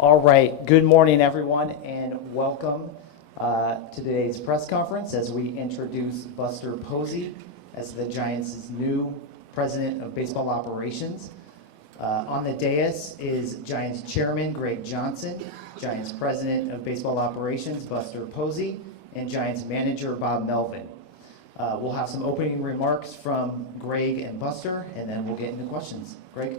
All right, good morning, everyone, and welcome to today's press conference as we introduce Buster Posey as the Giants' new president of baseball operations. On the dais is Giants chairman Greg Johnson, Giants president of baseball operations Buster Posey, and Giants manager Bob Melvin. We'll have some opening remarks from Greg and Buster, and then we'll get into questions. Greg?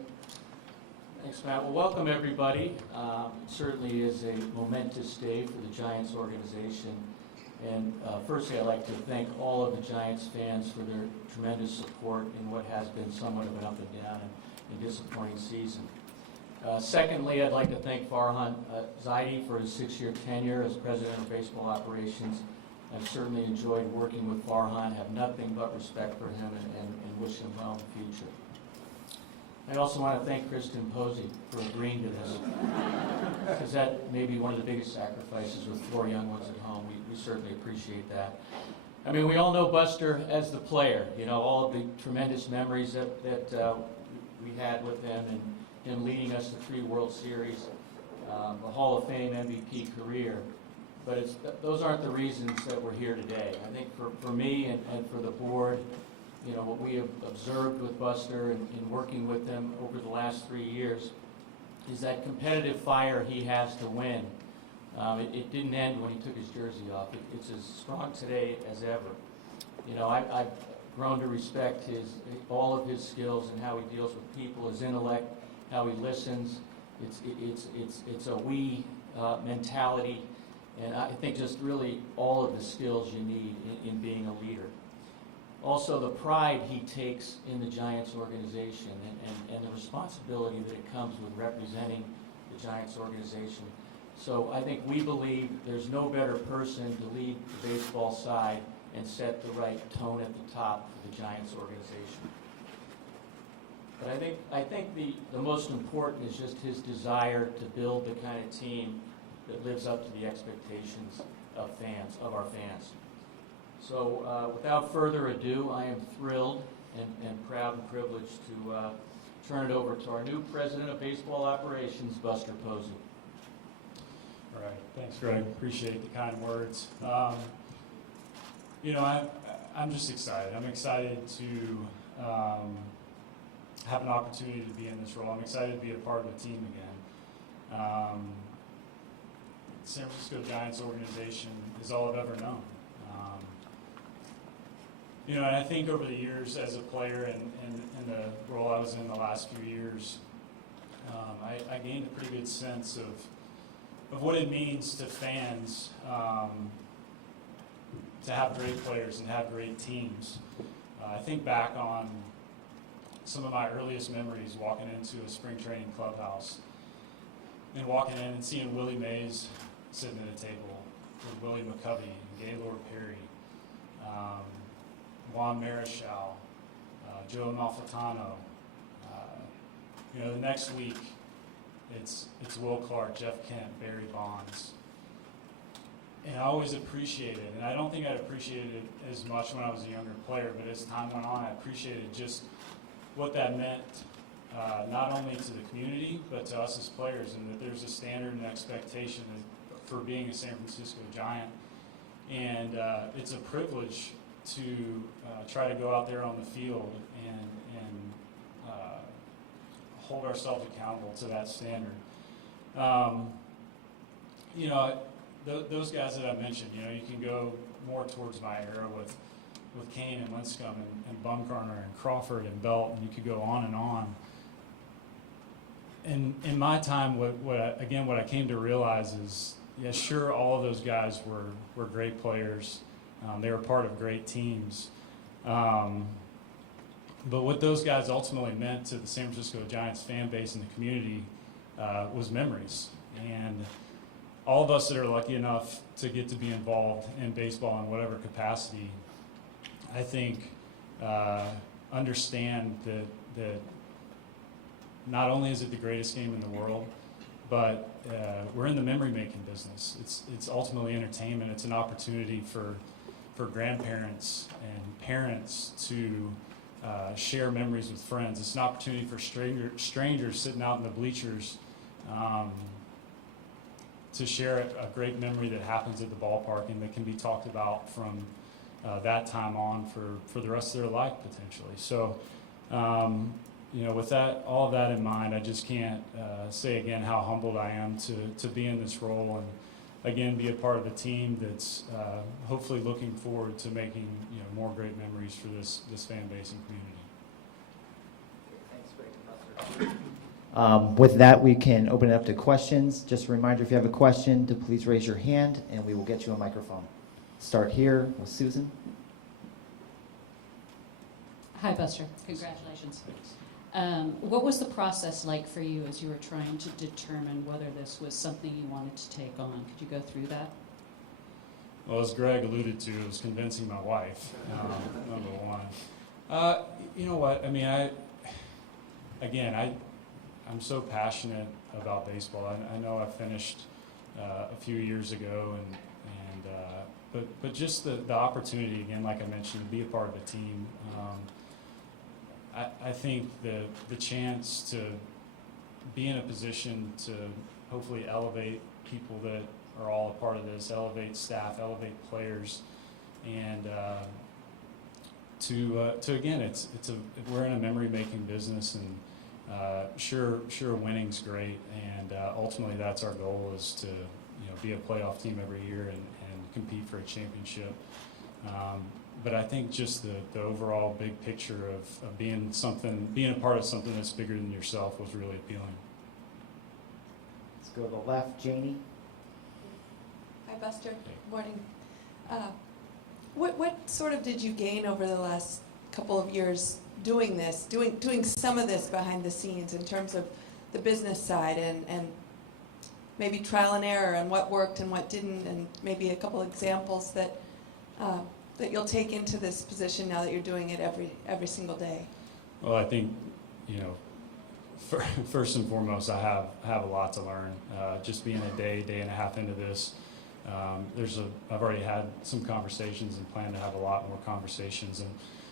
Thanks, Matt. Well, welcome everybody. It certainly is a momentous day for the Giants organization. And firstly, I'd like to thank all of the Giants fans for their tremendous support in what has been somewhat of an up and down and disappointing season. Secondly, I'd like to thank Farhan Zaidi for his 6-year tenure as president of baseball operations. I've certainly enjoyed working with Farhan, have nothing but respect for him, and wish him well in the future. I also want to thank Kristen Posey for agreeing to this, because that may be one of the biggest sacrifices with 4 young ones at home. We certainly appreciate that. I mean, we all know Buster as the player, you know, all of the tremendous memories that we had with him and him leading us to 3 World Series, a Hall of Fame MVP career. But those aren't the reasons that we're here today. I think for me and for the board, you know, what we have observed with Buster and working with him over the last 3 years is that competitive fire he has to win. It didn't end when he took his jersey off. It's as strong today as ever. You know, I've grown to respect all of his skills and how he deals with people, his intellect, how he listens. It's a we mentality, and I think just really all of the skills you need in being a leader. Also, the pride he takes in the Giants organization and the responsibility that it comes with representing the Giants organization. So I think we believe there's no better person to lead the baseball side and set the right tone at the top for the Giants organization. But I think the most important is just his desire to build the kind of team that lives up to the expectations of our fans. So without further ado, I am thrilled and proud and privileged to turn it over to our new president of baseball operations, Buster Posey. All right, thanks, Greg. Appreciate the kind words. You know, I'm just excited. I'm excited to have an opportunity to be in this role. I'm excited to be a part of the team again. San Francisco Giants organization is all I've ever known. You know, and I think over the years as a player and the role I was in the last few years, I gained a pretty good sense of what it means to fans to have great players and have great teams. I think back on some of my earliest memories walking into a spring training clubhouse and walking in and seeing Willie Mays sitting at a table with Willie McCovey and Gaylord Perry, Juan Marichal, Joe Amalfitano. You know, the next week it's Will Clark, Jeff Kent, Barry Bonds. And I always appreciated it, and I don't think I appreciated it as much when I was a younger player, but as time went on, I appreciated just what that meant, not only to the community, but to us as players, and that there's a standard and expectation for being a San Francisco Giant. And it's a privilege to try to go out there on the field and hold ourselves accountable to that standard. You know, those guys that I mentioned, you know, you can go more towards my era with Kane and Lincecum and Bumgarner and Crawford and Belt, and you could go on and on. And in my time, what I came to realize is, yeah, sure, all of those guys were great players. They were part of great teams. But what those guys ultimately meant to the San Francisco Giants fan base and the community was memories. And all of us that are lucky enough to get to be involved in baseball in whatever capacity, I think understand that not only is it the greatest game in the world, but we're in the memory-making business. It's ultimately entertainment. It's an opportunity for grandparents and parents to share memories with friends. It's an opportunity for strangers sitting out in the bleachers to share a great memory that happens at the ballpark and that can be talked about from that time on for the rest of their life potentially. So, with all of that in mind, I just can't say again how humbled I am to be in this role and again be a part of a team that's hopefully looking forward to making more great memories for this fan base and community. Thanks, Greg. With that, we can open it up to questions. Just a reminder, if you have a question, to please raise your hand, and we will get you a microphone. Start here with Susan. Hi, Buster. Congratulations. What was the process like for you as you were trying to determine whether this was something you wanted to take on? Could you go through that? Well, as Greg alluded to, it was convincing my wife, number one. You know what? I mean, I'm so passionate about baseball. I know I finished a few years ago, but just the opportunity, again, like I mentioned, to be a part of a team. I think the chance to be in a position to hopefully elevate people that are all a part of this, elevate staff, elevate players, and to again, we're in a memory making business, and sure winning's great, and ultimately that's our goal, is to be a playoff team every year and compete for a championship. But I think just the overall big picture of being a part of something that's bigger than yourself was really appealing. Let's go to the left, Janie. Hi, Buster. Morning. What sort of did you gain over the last couple of years doing this, doing some of this behind the scenes in terms of the business side and maybe trial and error and what worked and what didn't, and maybe a couple examples that you'll take into this position now that you're doing it every single day? Well, I think, first and foremost, I have a lot to learn. Just being a day and a half into this, I've already had some conversations and plan to have a lot more conversations. And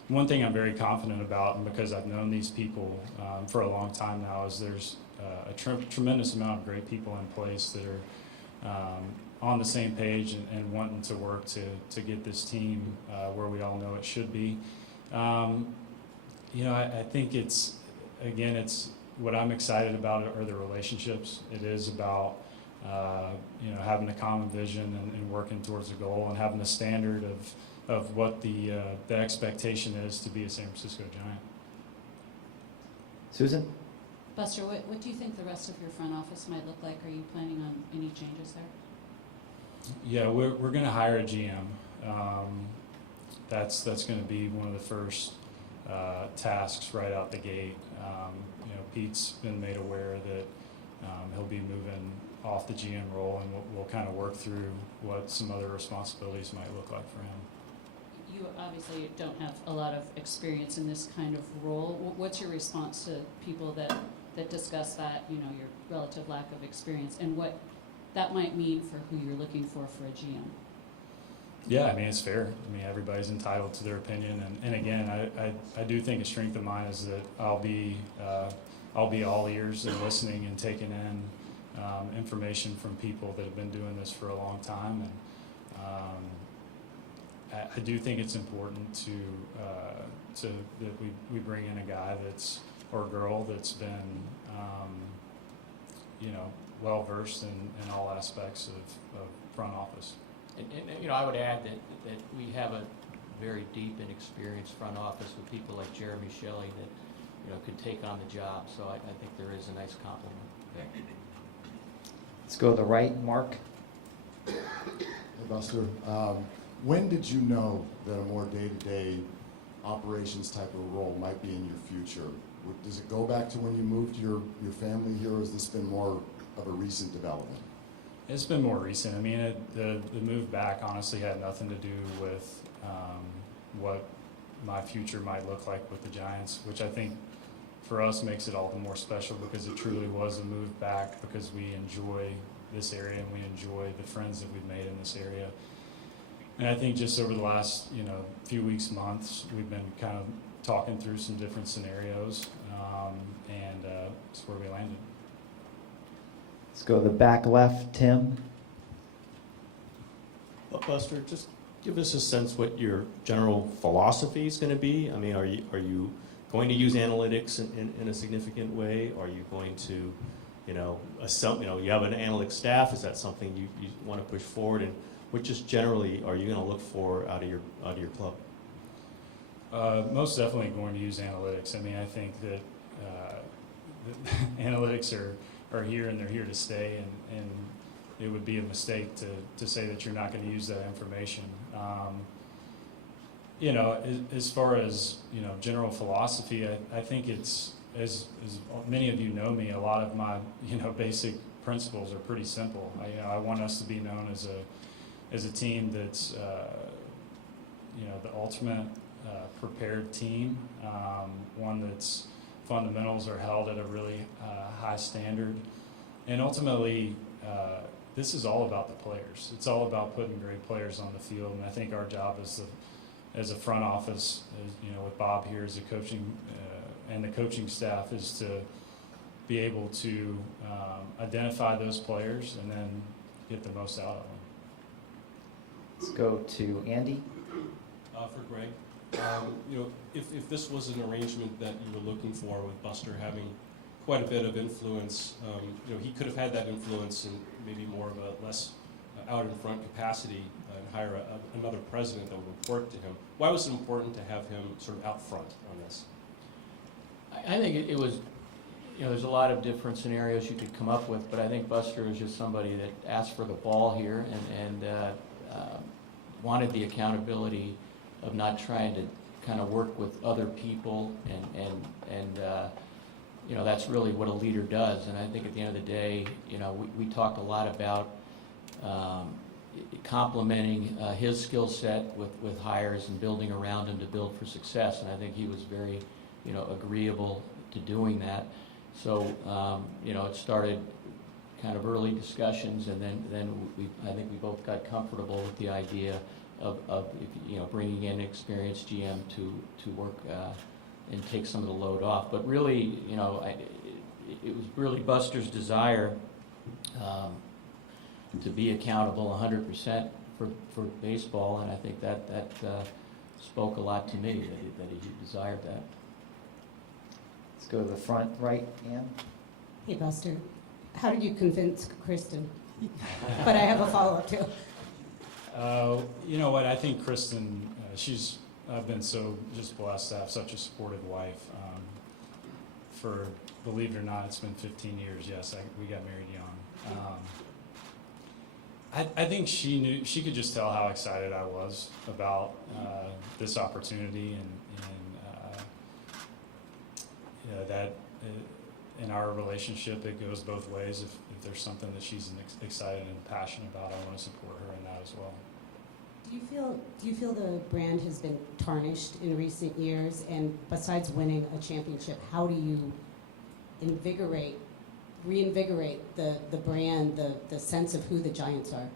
one thing I'm very confident about, and because I've known these people for a long time now, is there's a tremendous amount of great people in place that are on the same page and wanting to work to get this team where we all know it should be. I think it's what I'm excited about are the relationships. It is about having a common vision and working towards a goal and having a standard of what the expectation is to be a San Francisco Giant. Susan? Buster, what do you think the rest of your front office might look like? Are you planning on any changes there? Yeah, we're going to hire a GM. That's going to be one of the first tasks right out the gate. Pete's been made aware that he'll be moving off the GM role, and we'll kind of work through what some other responsibilities might look like for him. You obviously don't have a lot of experience in this kind of role. What's your response to people that discuss that, your relative lack of experience, and what that might mean for who you're looking for a GM? Yeah, it's fair. Everybody's entitled to their opinion, and again, I do think a strength of mine is that I'll be all ears and listening and taking in information from people that have been doing this for a long time, and I do think it's important that we bring in a guy or girl that's been well versed in all aspects of front office. And I would add that we have a very deep and experienced front office with people like Jeremy Shelley that could take on the job. So I think there is a nice compliment there. Let's go to the right, Mark. Hey, Buster. When did you know that a more day-to-day operations type of role might be in your future? Does it go back to when you moved your family here, or has this been more of a recent development? It's been more recent. The move back honestly had nothing to do with what my future might look like with the Giants, which I think for us makes it all the more special, because it truly was a move back because we enjoy this area and we enjoy the friends that we've made in this area. And I think just over the last few weeks, months, we've been kind of talking through some different scenarios, and that's where we landed. Let's go to the back left, Tim. Buster, just give us a sense what your general philosophy is going to be. I mean, are you going to use analytics in a significant way? Are you going to, you have an analytics staff. Is that something you want to push forward? And what just generally are you going to look for out of your club? Most definitely going to use analytics. I mean, I think that analytics are here and they're here to stay, and it would be a mistake to say that you're not going to use that information. As far as, general philosophy, I think it's, as many of you know me, a lot of my, basic principles are pretty simple. I want us to be known as a team that's, the ultimate prepared team, one that's fundamentals are held at a really high standard. And ultimately, this is all about the players. It's all about putting great players on the field. And I think our job as a front office, with Bob here as a coaching and the coaching staff, is to be able to identify those players and then get the most out of them. Let's go to Andy. For Greg, if this was an arrangement that you were looking for, with Buster having quite a bit of influence, he could have had that influence in maybe more of a less out in front capacity and hire another president that would report to him. Why was it important to have him sort of out front on this? I think it was, there's a lot of different scenarios you could come up with, but I think Buster is just somebody that asked for the ball here and wanted the accountability of not trying to kind of work with other people, and that's really what a leader does. And I think at the end of the day, we talked a lot about complementing his skill set with hires and building around him to build for success. And I think he was very, agreeable to doing that. So, it started kind of early discussions, and then I think we both got comfortable with the idea of bringing in an experienced GM to work and take some of the load off. But really, it was really Buster's desire to be accountable 100% for baseball, and I think that spoke a lot to me that he desired that. Let's go to the front right, Ann. Hey, Buster. How did you convince Kristen? But I have a follow-up too. You know what? I think Kristen, I've been so just blessed to have such a supportive wife. Believe it or not, it's been 15 years. Yes, we got married young. I think she could just tell how excited I was about this opportunity, and that in our relationship, it goes both ways. If there's something that she's excited and passionate about, I want to support her in that as well. Do you feel the brand has been tarnished in recent years? And besides winning a championship, how do you reinvigorate the brand, the sense of who the Giants are?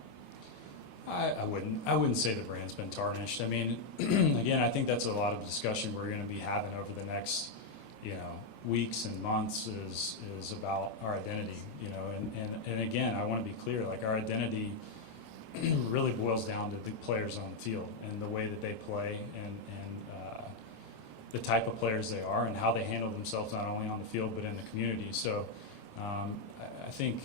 I wouldn't say the brand's been tarnished. I mean, again, I think that's a lot of discussion we're going to be having over the next, weeks and months is about our identity, and again, I want to be clear, like, our identity really boils down to the players on the field and the way that they play and the type of players they are and how they handle themselves not only on the field but in the community. So I think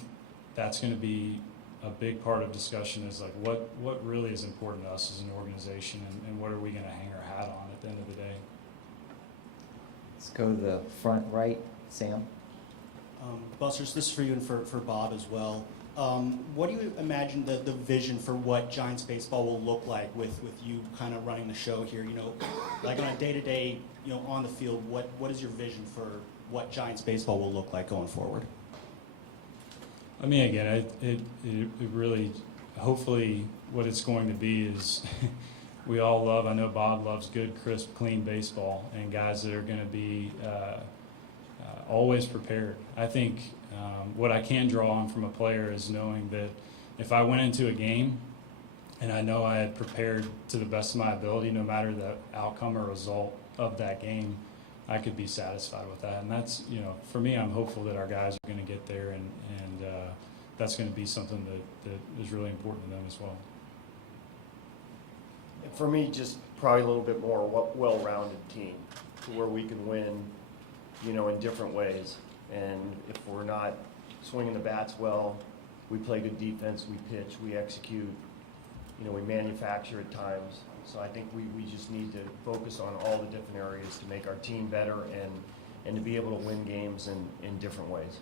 that's going to be a big part of discussion, is like what really is important to us as an organization, and what are we going to hang our hat on at the end of the day. Let's go to the front right, Sam. Busters, this is for you and for Bob as well. What do you imagine the vision for what Giants baseball will look like with you kind of running the show here? Like on a day-to-day, on the field, what is your vision for what Giants baseball will look like going forward? I mean, again, it really, hopefully, what it's going to be is we all love, I know Bob loves good, crisp, clean baseball, and guys that are going to be always prepared. I think what I can draw on from a player is knowing that if I went into a game and I know I had prepared to the best of my ability, no matter the outcome or result of that game, I could be satisfied with that. And that's, for me, I'm hopeful that our guys are going to get there, and that's going to be something that is really important to them as well. for me, just probably a little bit more well-rounded team to where we can win, you know, in different ways. And if we're not swinging the bats well, we play good defense, we pitch, we execute, you know, we manufacture at times. So I think we just need to focus on all the different areas to make our team better and to be able to win games in different ways.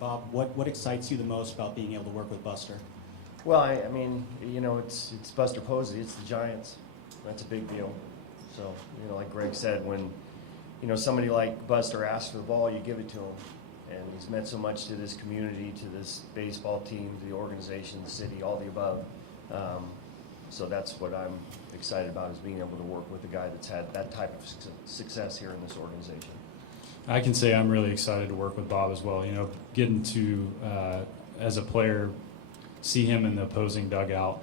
Bob, what excites you the most about being able to work with Buster? Well, I mean, you know, it's Buster Posey, it's the Giants. That's a big deal. So, you know, like Greg said, when, you know, somebody like Buster asks for the ball, you give it to him. And he's meant so much to this community, to this baseball team, to the organization, the city, all the above. So that's what I'm excited about, is being able to work with a guy that's had that type of success here in this organization. I can say I'm really excited to work with Bob as well. You know, getting to, as a player, see him in the opposing dugout.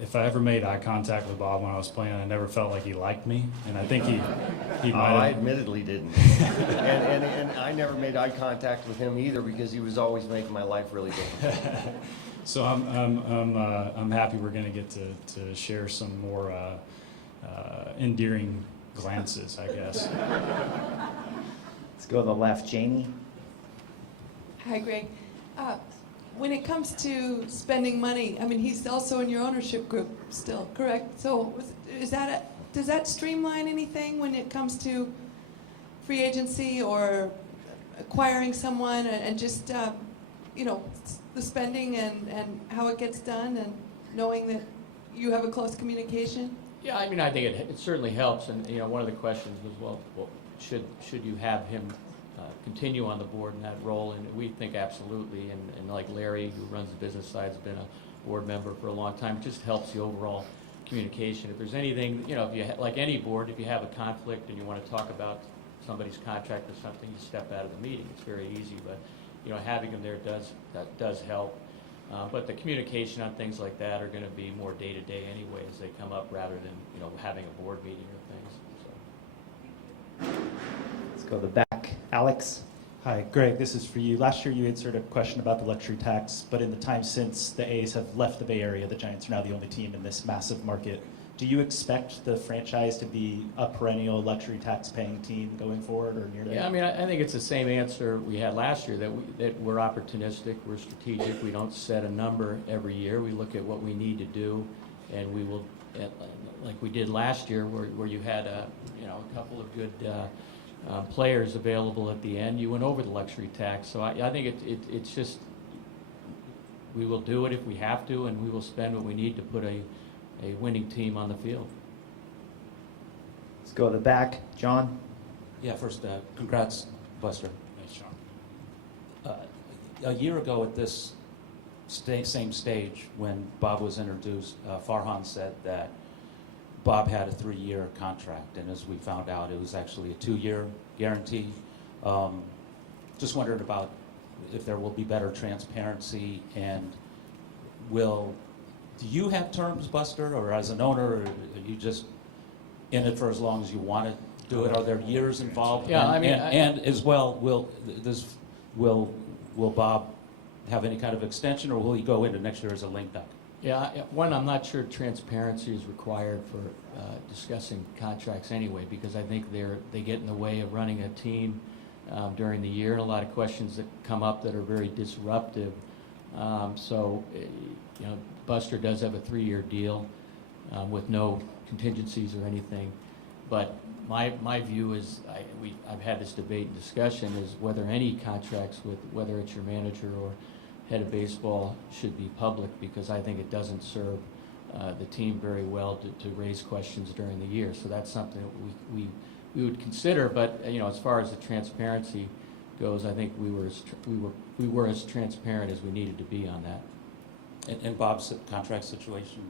If I ever made eye contact with Bob when I was playing, I never felt like he liked me, and I think he might I have. admittedly didn't. and I never made eye contact with him either, because he was always making my life really difficult. So I'm happy we're going to get to share some more endearing glances, I guess. Let's go to the left, Janie. Hi, Greg. When it comes to spending money, I mean, he's also in your ownership group still, correct? So does that streamline anything when it comes to free agency or acquiring someone and just, you know, the spending and how it gets done, and knowing that you have a close communication? Yeah, I mean, I think it certainly helps, and, you know, one of the questions was, well should you have him continue on the board in that role? And we think absolutely, and like Larry, who runs the business side, has been a board member for a long time. It just helps the overall communication. If there's anything, you know, if you like any board, if you have a conflict and you want to talk about somebody's contract or something, you step out of the meeting. It's very easy, but, you know, having them there does help. But the communication on things like that are going to be more day-to-day anyway as they come up, rather than, you know, having a board meeting or things. So. Let's go to the back, Alex. Hi, Greg, this is for you. Last year you answered a question about the luxury tax, but in the time since the A's have left the Bay Area, the Giants are now the only team in this massive market. Do you expect the franchise to be a perennial luxury tax paying team going forward, or near there? Yeah, I mean, I think it's the same answer we had last year, that we're opportunistic, we're strategic, we don't set a number every year. We look at what we need to do, and we will, like we did last year, where you had a couple of good players available at the end, you went over the luxury tax. So I think it's just, we will do it if we have to, and we will spend what we need to put a winning team on the field. Let's go to the back, John. Yeah, first, congrats, Buster. Thanks, Sean. A year ago at this same stage, when Bob was introduced, Farhan said that Bob had a 3-year contract, and as we found out, it was actually a 2-year guarantee. Just wondered about if there will be better transparency, and do you have terms, Buster, or as an owner, or are you just in it for as long as you want to do it? Are there years involved? Yeah, and, I mean, and as well, will Bob have any kind of extension, or will he go into next year as a lame duck? Yeah, one, I'm not sure transparency is required for discussing contracts anyway, because I think they get in the way of running a team during the year, and a lot of questions that come up that are very disruptive. So, you know, Buster does have a 3-year deal with no contingencies or anything. But my view is, I've had this debate and discussion, is whether any contracts with, whether it's your manager or head of baseball, should be public, because I think it doesn't serve the team very well to raise questions during the year. So that's something that we would consider. But, you know, as far as the transparency goes, I think we were as transparent as we needed to be on that. And Bob's contract situation,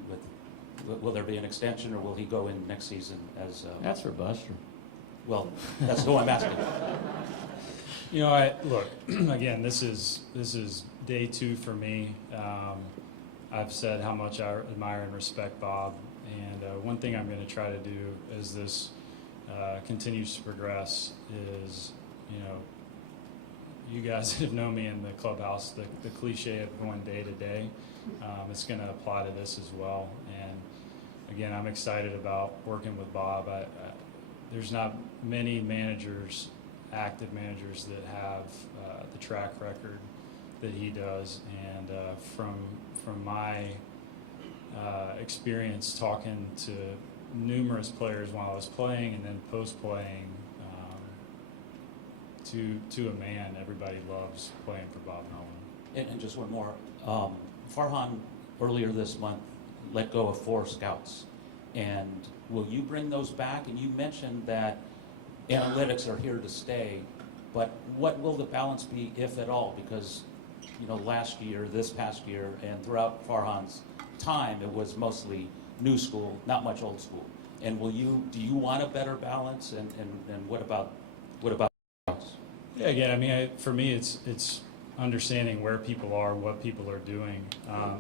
will there be an extension, or will he go in next season as? That's for Buster. Well, that's who I'm asking. You know, look, again, this is day 2 for me. I've said how much I admire and respect Bob, and one thing I'm going to try to do as this continues to progress is, you know, you guys have known me in the clubhouse, the cliche of going day to day. It's going to apply to this as well, and again, I'm excited about working with Bob. There's not many managers, active managers, that have the track record that he does, and from my experience talking to numerous players while I was playing and then post-playing, to a man, everybody loves playing for Bob Nolan. And just one more. Farhan, earlier this month, let go of 4 scouts. And will you bring those back? And you mentioned that analytics are here to stay, but what will the balance be, if at all? Because, last year, this past year, and throughout Farhan's time, it was mostly new school, not much old school. And do you want a better balance? And what about scouts? Yeah, again, for me, it's understanding where people are, what people are doing.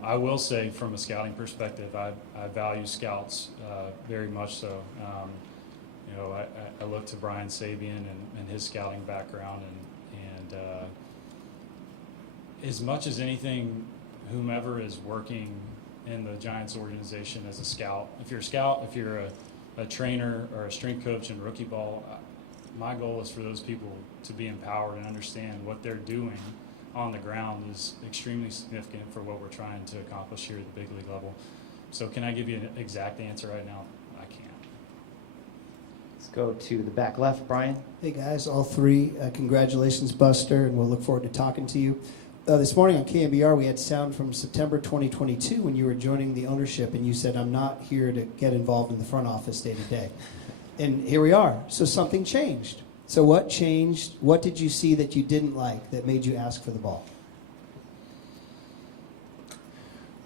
I will say, from a scouting perspective, I value scouts very much so. I look to Brian Sabian and his scouting background, and as much as anything, whomever is working in the Giants organization as a scout, if you're a scout, if you're a trainer or a strength coach in rookie ball, my goal is for those people to be empowered and understand what they're doing on the ground is extremely significant for what we're trying to accomplish here at the big league level. So can I give you an exact answer right now? I can't. Let's go to the back left, Brian. Hey guys, all three. Congratulations, Buster, and we'll look forward to talking to you. This morning on KMBR, we had sound from September 2022 when you were joining the ownership, and you said, "I'm not here to get involved in the front office day to day." And here we are. So something changed. So what changed? What did you see that you didn't like that made you ask for the ball?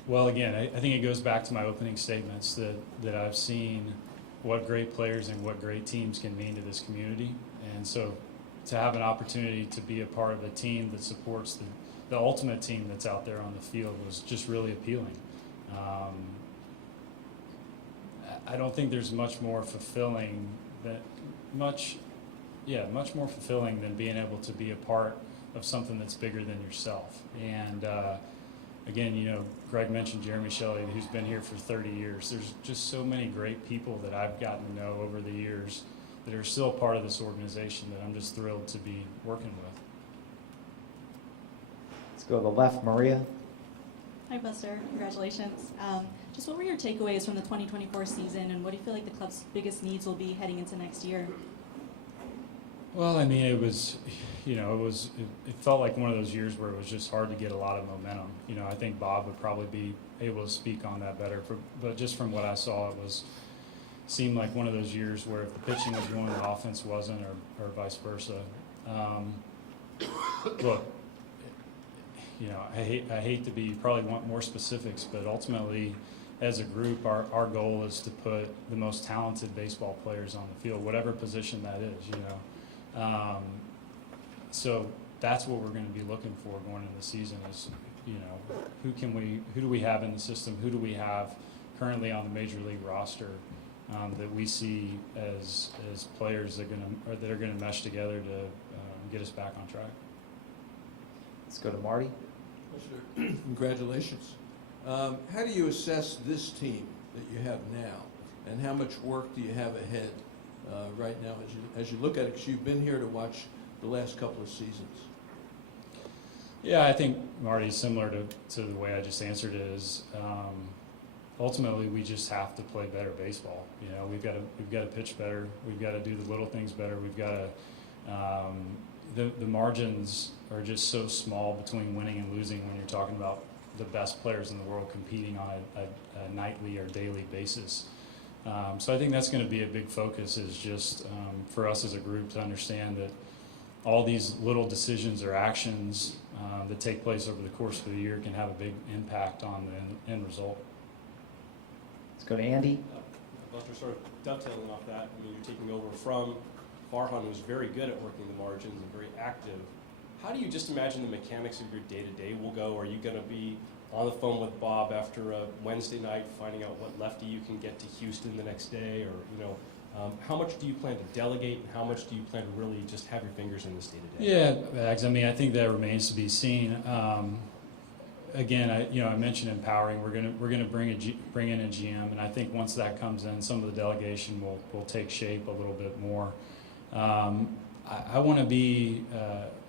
Well, again, I think it goes back to my opening statements that I've seen what great players and what great teams can mean to this community. And so to have an opportunity to be a part of a team that supports the ultimate team that's out there on the field was just really appealing. I don't think there's much more fulfilling than much more fulfilling than being able to be a part of something that's bigger than yourself. And again, Greg mentioned Jeremy Shelley, who's been here for 30 years. There's just so many great people that I've gotten to know over the years that are still part of this organization that I'm just thrilled to be working with. Let's go to the left, Maria. Hi, Buster. Congratulations. Just what were your takeaways from the 2024 season, and what do you feel like the club's biggest needs will be heading into next year? Well, I mean, it felt like one of those years where it was just hard to get a lot of momentum. I think Bob would probably be able to speak on that better, but just from what I saw, seemed like one of those years where if the pitching was going, the offense wasn't, or vice versa. Look, I hate to be, probably want more specifics, but ultimately, as a group, our goal is to put the most talented baseball players on the field, whatever position that is, So that's what we're going to be looking for going into the season is, who do we have in the system? Who do we have currently on the major league roster that we see as players that are going to mesh together to get us back on track? Let's go to Marty. Congratulations. How do you assess this team that you have now, and how much work do you have ahead right now as you look at it? Because you've been here to watch the last couple of seasons. Yeah, I think, Marty, similar to the way I just answered it is ultimately we just have to play better baseball. We've got to pitch better. We've got to do the little things better. We've got to the margins are just so small between winning and losing when you're talking about the best players in the world competing on a nightly or daily basis. So I think that's going to be a big focus is just for us as a group to understand that all these little decisions or actions that take place over the course of the year can have a big impact on the end result. Let's go to Andy. Buster, sort of dovetailing off that, I mean, you're taking over from Farhan, who's very good at working the margins and very active. How do you just imagine the mechanics of your day-to-day will go? Are you going to be on the phone with Bob after a Wednesday night, finding out what lefty you can get to Houston the next day, or how much do you plan to delegate, and how much do you plan to really just have your fingers in this day-to-day? Yeah, Bags. I mean, I think that remains to be seen. again, I mentioned empowering. We're gonna bring in a GM, and I think once that comes in, some of the delegation will take shape a little bit more. I want to be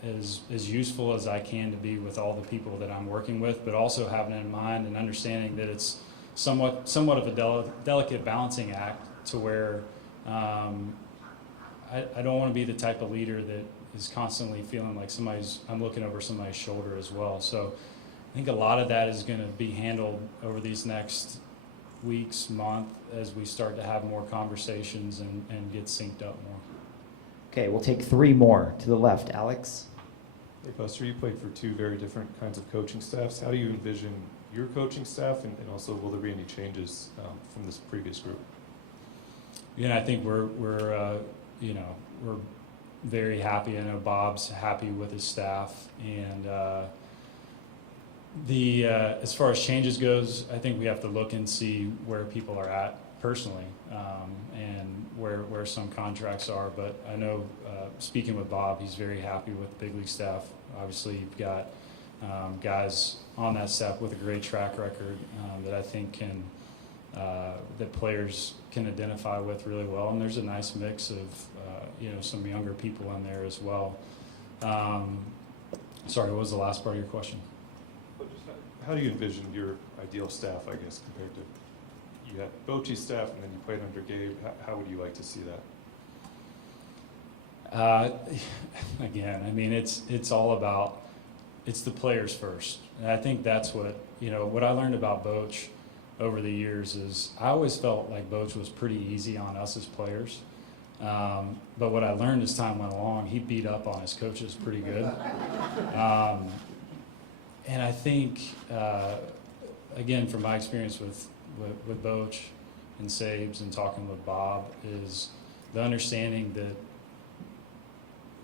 as useful as I can to be with all the people that I'm working with, but also having in mind and understanding that it's somewhat of a delicate balancing act to where I don't want to be the type of leader that is constantly feeling like I'm looking over somebody's shoulder as well. So I think a lot of that is going to be handled over these next weeks, month, as we start to have more conversations and get synced up more. Okay, we'll take 3 more. To the left, Alex. Hey, Buster, you played for 2 very different kinds of coaching staffs. How do you envision your coaching staff, and also will there be any changes from this previous group? I think we're very happy. I know Bob's happy with his staff, and as far as changes goes, I think we have to look and see where people are at personally, and where some contracts are. But I know, speaking with Bob, he's very happy with the big league staff. Obviously, you've got guys on that staff with a great track record that I think that players can identify with really well. And there's a nice mix of some younger people in there as well. Sorry, what was the last part of your question? How do you envision your ideal staff, I guess, compared to you had Bochy's staff and then you played under Gabe? How would you like to see that? Again, I mean, it's all about, it's the players first. And I think that's what I learned about Boch over the years is I always felt like Boch was pretty easy on us as players. But what I learned as time went along, he beat up on his coaches pretty good. And I think, again, from my experience with Boch and Sabes and talking with Bob, is the understanding that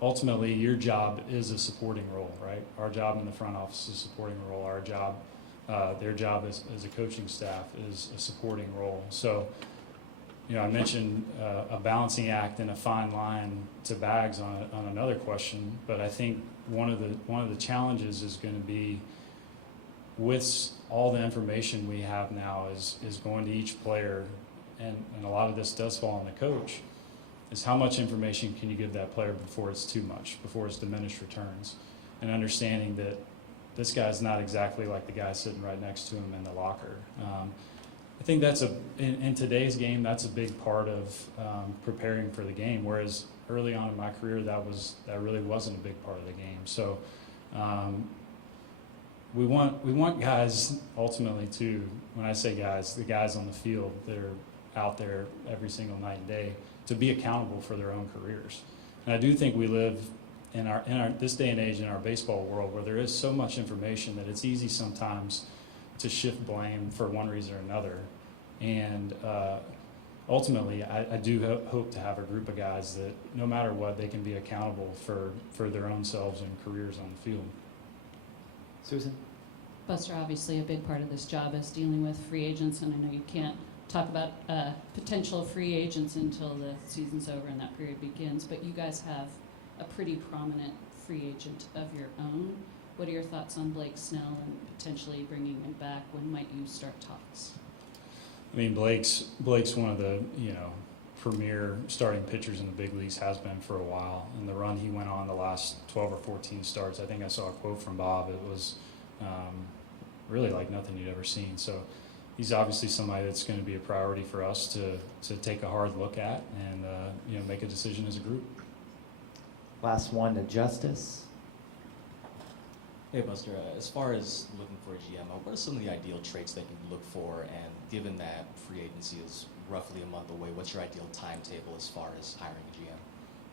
ultimately your job is a supporting role, right? Our job in the front office is a supporting role. Our job, their job as a coaching staff is a supporting role. So, I mentioned a balancing act and a fine line to Bags on another question, but I think one of the challenges is going to be, with all the information we have now, is going to each player, and a lot of this does fall on the coach, is how much information can you give that player before it's too much, before it's diminished returns, and understanding that this guy's not exactly like the guy sitting right next to him in the locker. I think that's in today's game, that's a big part of preparing for the game, whereas early on in my career, that really wasn't a big part of the game. So we want guys ultimately to, when I say guys, the guys on the field that are out there every single night and day, to be accountable for their own careers. And I do think we live in our this day and age in our baseball world where there is so much information that it's easy sometimes to shift blame for one reason or another. And ultimately, I do hope to have a group of guys that no matter what, they can be accountable for their own selves and careers on the field. Susan? Buster, obviously a big part of this job is dealing with free agents, and I know you can't talk about potential free agents until the season's over and that period begins, but you guys have a pretty prominent free agent of your own. What are your thoughts on Blake Snell and potentially bringing him back? When might you start talks? I mean, Blake's one of the premier starting pitchers in the big leagues, has been for a while, and the run he went on the last 12 or 14 starts, I think I saw a quote from Bob, it was really like nothing you'd ever seen. So he's obviously somebody that's going to be a priority for us to take a hard look at and make a decision as a group. Last one to Justice. Hey Buster, as far as looking for a GM, what are some of the ideal traits that you look for? And given that free agency is roughly a month away, what's your ideal timetable as far as hiring a GM?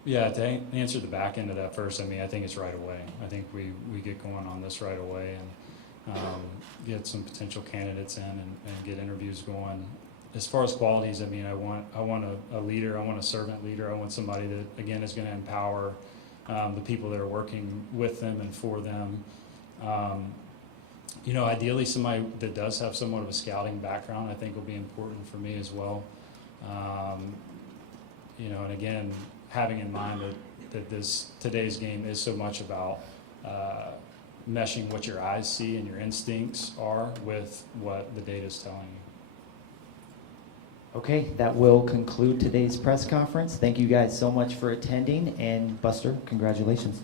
Yeah, to answer the back end of that first, I mean, I think it's right away. I think we get going on this right away and get some potential candidates in and get interviews going. As far as qualities, I mean, I want a leader. I want a servant leader. I want somebody that, again, is going to empower the people that are working with them and for them. Ideally somebody that does have somewhat of a scouting background, I think will be important for me as well. And again, having in mind that today's game is so much about meshing what your eyes see and your instincts are with what the data is telling you. Okay, that will conclude today's press conference. Thank you guys so much for attending, and Buster, congratulations.